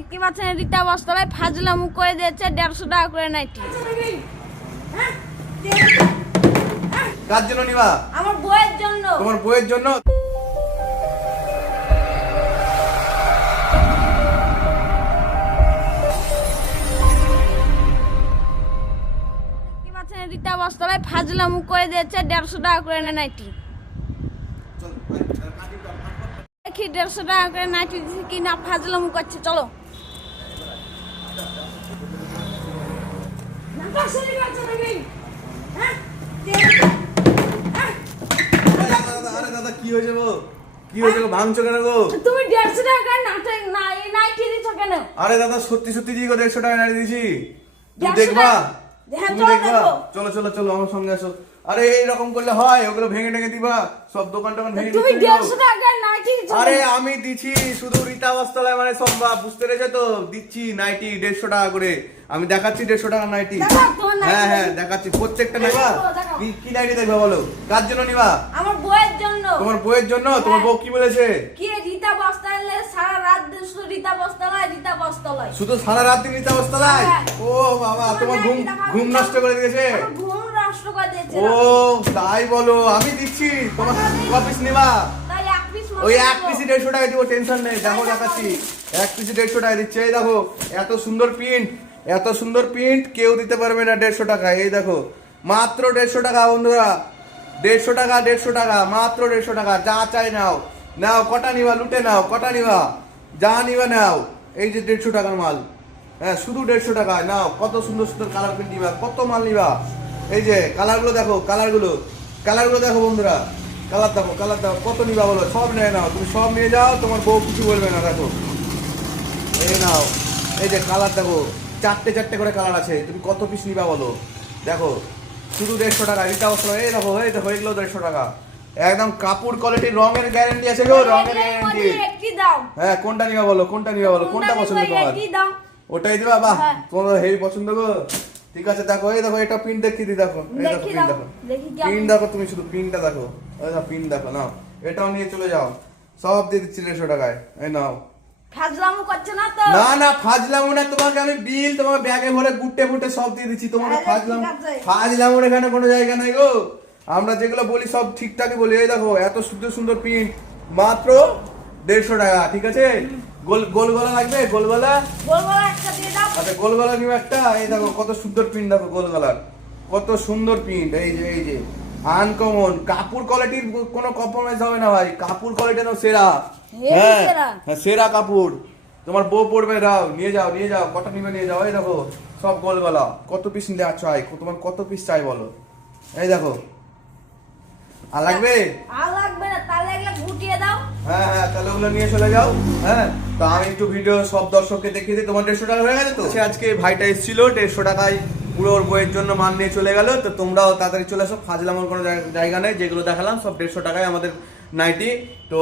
দেখতে পাচ্ছেন রীতা বস্ত্রালয় ফাজলামু করে দিয়েছে 150 টাকা করে নাইটি। কার জন্য নিবা? আমার বইয়ের জন্য। তোমার বইয়ের জন্য? দেখতে পাচ্ছেন রীতা বস্ত্রালয় ফাজলামু করে দিয়েছে 150 টাকা করে নাইটি। দেখি 150 টাকা করে নাইটি দিচ্ছে কিনা ফাজলামু করছে। চলো আরে দাদা কি হয়েছে গো? কি হয়েছে গো? ভাঙছো কেন গো? তুমি 150 টাকা নাইটি দিচ্ছ কেন? আরে দাদা সত্যি সত্যি দিয়ে 150 টাকা নাড়ি দিয়েছি। তুমি 150 দেখবা? হ্যাঁ, তুমি চলো দেখবা? দেখবো। চলো চলো চলো আমার সঙ্গে আসো। আরে এইরকম করলে হয়? ওগুলো ভেঙে টেঙে দিবা, সব দোকান টোকান ভেঙে তুমি দিচ্ছ। 150 টাকা নাইটি দিচ্ছ। আরে আমি দিচ্ছি শুধু রীতা বস্ত্রালয় মানে সব বুঝতে পেরেছো তো? দিচ্ছি নাইটি 150 টাকা করে। আমি দেখাচ্ছি 150 টাকা নাইটি। দেখাও, তোমার নাইটি হ্যাঁ হ্যাঁ দেখাও। দেখাচ্ছি। প্রত্যেকটা নেবা? দেখাও, দেখাও। কি নাইটি দেখবা বলো? কার জন্য নিবা? আমার বইয়ের জন্য। তোমার বইয়ের জন্য? তোমার বউ কি বলেছে? কি রীতা বস্ত্রালয় সারা রাত দিন শুধু রীতা বস্ত্রালয়। শুধু সারা রাত দিন রীতা বস্ত্রালয়? হ্যাঁ। ও বাবা তোমার নাইটি ঘুম দেখাও, ঘুম নষ্ট করে দিয়েছে। আমার ঘুম নষ্ট করে দিয়েছে। ও তাই বলো? আমি দিচ্ছি। তোমার ক পিস নিবা? তাই এক পিস ওই এক পিসি 150 টাকা দিব, টেনশন নেই। দেখো দেখাচ্ছি, এক পিসি 150 টাকা দিচ্ছে। এই দেখো এত সুন্দর প্রিন্ট, এত সুন্দর প্রিন্ট কেউ দিতে পারবে না 150 টাকা। এই দেখো মাত্র 150 টাকা বন্ধুরা, 150 টাকা, 150 টাকা, মাত্র 150 টাকা। যা চাই নাও, নাও কটা নিবা লুটে নাও, কটা নিবা যা নিবা নাও। এই যে 150 টাকার মাল, হ্যাঁ শুধু 150 টাকায় নাও। কত সুন্দর সুন্দর কালার প্রিন্ট নিবা, কত মাল নিবা। এই যে কালারগুলো দেখো, কালারগুলো দেখো বন্ধুরা, কালার দেখো কত নিবা বলো। সব নিয়ে নাও, তুমি সব নিয়ে যাও, তোমার বউ কিছু বলবে না। দেখো এই নাও, এই যে কালার দেখো, চারটে চারটে করে কালার আছে। তুমি কত পিস নিবা বলো। দেখো শুধু 150 টাকা রীতা বস্ত্র। এই দেখো এগুলো 150 টাকা। একদম কাপড় কোয়ালিটির, রঙের গ্যারান্টি আছে গো, রঙের গ্যারান্টি। একটি দাও। হ্যাঁ কোনটা নিবা বলো, কোনটা পছন্দ তোমার? একটি দাও। ওটাই দিবা? বাহ হ্যাঁ। তোমার হেভি পছন্দ গো। ঠিক আছে দেখো, এই দেখো এটা প্রিন্ট দেখি দি, দেখো এই দেখো দেখি প্রিন্ট দাও, দেখো, দেখি কি প্রিন্ট দেখো, তুমি শুধু প্রিন্টটা দেখো। এই দেখো প্রিন্ট দেখো, নাও এটাও নিয়ে চলে যাও। সব দিয়ে দিচ্ছি 150 টাকায়। এই নাও। ফাজলামু করছে না তো? না না ফাজলামু না, তোমাকে আমি বিল তোমার ব্যাগে ভরে গুটে ফুটে সব দিয়ে দিচ্ছি। তোমাকে আরে, ফাজলামু ঠিক আছে। ফাজলামুর এখানে কোনো জায়গা নাই গো। আমরা যেগুলো বলি সব ঠিকঠাকই বলি। এই দেখো এত সুন্দর সুন্দর প্রিন্ট, মাত্র 150 টাকা। ঠিক আছে? গোল গলা লাগবে? গোল গলা? বলবো একটা দিয়ে দাও। আচ্ছা গোল গলা নিও একটা। এই দেখো কত সুন্দর প্রিন্ট, দেখো গোল গলার কত সুন্দর প্রিন্ট। এই যে আনকমন কাপড় কোয়ালিটির, কোনো কম্প্রোমাইজ হবে না ভাই। কাপড় কোয়ালিটি তো সেরা। হেভি হ্যাঁ সেরা। হ্যাঁ সেরা কাপড়। তোমার বউ পড়বে, দাও নিয়ে যাও কটা নিবে নিয়ে যাও। এই দেখো সব গোল গলা। কত পিস নিতে চাই, তোমার কত পিস চাই বলো। এই দেখো আর লাগবে? আর লাগবে না, তাহলে এগুলো গুটিয়ে দাও। হ্যাঁ হ্যাঁ তাহলে ওগুলো নিয়ে চলে যাও। হ্যাঁ তো আমি একটু ভিডিও সব দর্শককে দেখিয়ে দিই। তোমার 150 টাকা হয়ে গেছে তো? আজকে ভাইটা এসেছিল 150 টাকায় পুরো ওর বইয়ের জন্য মাল নিয়ে চলে গেল। তো তোমরাও তাড়াতাড়ি চলে আসো, ফাজলামোর কোনো জায়গা নেই। যেগুলো দেখালাম সব 150 টাকায় আমাদের নাইটি। তো